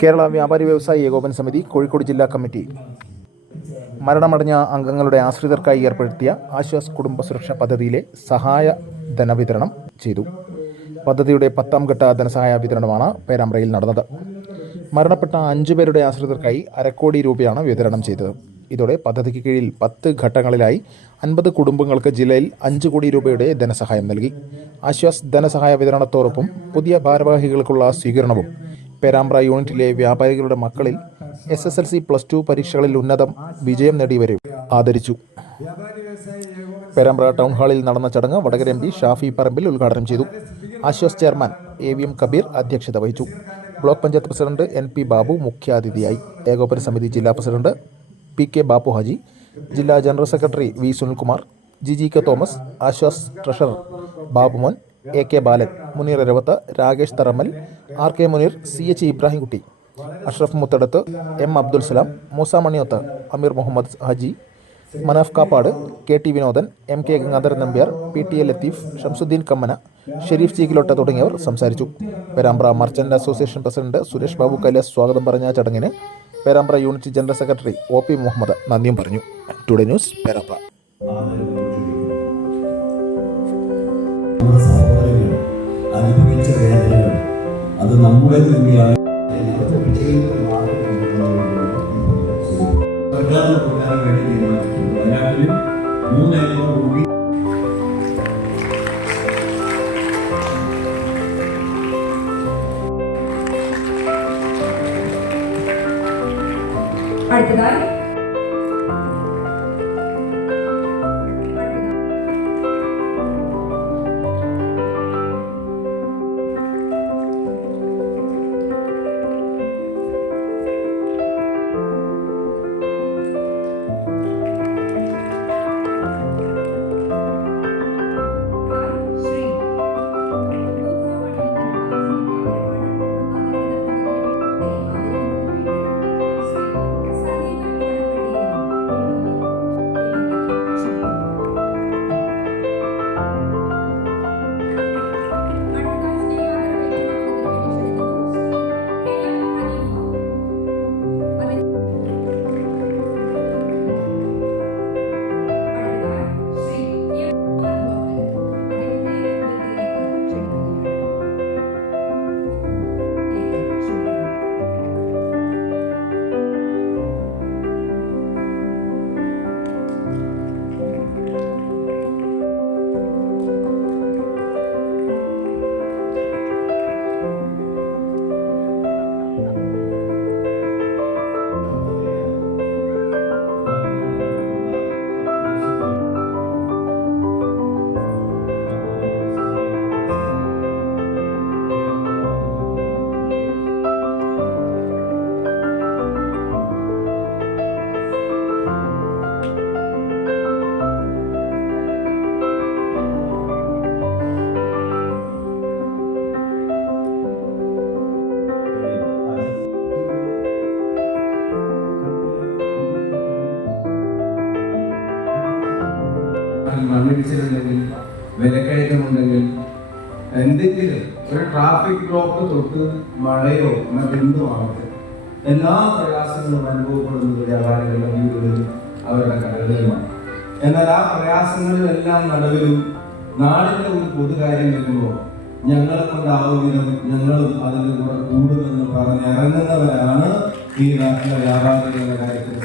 കേരള വ്യാപാരി വ്യവസായി ഏകോപന സമിതി കോഴിക്കോട് ജില്ലാ കമ്മിറ്റി മരണമടഞ്ഞ അംഗങ്ങളുടെ ആശ്രിതർക്കായി ഏർപ്പെടുത്തിയ ആശ്വാസ് കുടുംബ സുരക്ഷാ പദ്ധതിയിലെ സഹായ ധനവിതരണം ചെയ്തു. പദ്ധതിയുടെ 10ാം ഘട്ട ധനസഹായ വിതരണമാണ് പേരാമ്പ്രയിൽ നടന്നത്. മരണപ്പെട്ട 5 പേരുടെ ആശ്രിതർക്കായി 250 കോടി രൂപയാണ് വിതരണം ചെയ്തത്. ഇതോടെ പദ്ധതിക്ക് കീഴിൽ 10 ഘട്ടങ്ങളിലായി 50 കുടുംബങ്ങൾക്ക് ജില്ലയിൽ 5 കോടി രൂപയുടെ ധനസഹായം നൽകി. ആശ്വാസ് ധനസഹായ വിതരണത്തോടൊപ്പം പുതിയ ഭാരവാഹികൾക്കുള്ള സ്വീകരണവും പേരാമ്പ്ര യൂണിറ്റിലെ വ്യാപാരികളുടെ മക്കളിൽ SSLC +2 പരീക്ഷകളിൽ ഉന്നതം വിജയം നേടിയവരെ ആദരിച്ചു. പേരാമ്പ്ര ടൗൺ ഹാളിൽ നടന്ന ചടങ്ങ് വടകര MP ഷാഫി പറമ്പിൽ ഉദ്ഘാടനം ചെയ്തു. ആശ്വാസ് ചെയർമാൻ AVM കബീർ അധ്യക്ഷത വഹിച്ചു. Block panchayat president NP Babu മുഖ്യാതിഥിയായി. ഏകോപന സമിതി ജില്ലാ പ്രസിഡന്റ് PK ബാപ്പു ഹാജി, ജില്ലാ general secretary V Sunilkumar, GK Thomas, Aashwas treasurer Babumon, AK Balan, Muneer Eravath, Rakesh Tharammal, RK Muneer, CH Ibrahimkutty, Ashraf Muthadath, M Abdul Salam, Moosa Maniyoth, Ameer Muhammad Haji, Manaf Kappad, KT Vinodan, MK Gangadharan Nambiar, PTA Latheef, Shamsuddin Kammana, Shareef Cheekkilotta തുടങ്ങിയവർ സംസാരിച്ചു. Perambra merchant association president Suresh Babu Kailas സ്വാഗതം പറഞ്ഞ ചടങ്ങിന് Perambra unit general secretary OP Muhammad നന്ദിയും പറഞ്ഞു. Today news Perambra. അത് നമ്മുടെ തന്നെയാണ്. അടുത്തതായി മണ്ണിടിച്ചിലുണ്ടെങ്കിൽ, വിലക്കയറ്റമുണ്ടെങ്കിൽ, എന്തെങ്കിലും ഒരു ട്രാഫിക് ബ്ലോക്ക് തൊട്ട് മഴയോ മറ്റെന്തോ ആവട്ടെ, എല്ലാ പ്രയാസങ്ങളും അനുഭവപ്പെടുന്നത് വ്യാപാരികളുടെ വീടുകളിൽ അവരുടെ കടകളിലുമാണ്. എന്നാൽ ആ പ്രയാസങ്ങളിലെല്ലാം നടുവിലും നാടിൻ്റെ ഒരു പൊതുകാര്യം വരുമ്പോൾ ഞങ്ങളെ കൊണ്ടാവും വിധം ഞങ്ങളും അതിൻ്റെ കൂടെ കൂടുമെന്ന് പറഞ്ഞിറങ്ങുന്നവരാണ് ഈ നാട്ടിലെ വ്യാപാരികളുടെ കാര്യത്തിൽ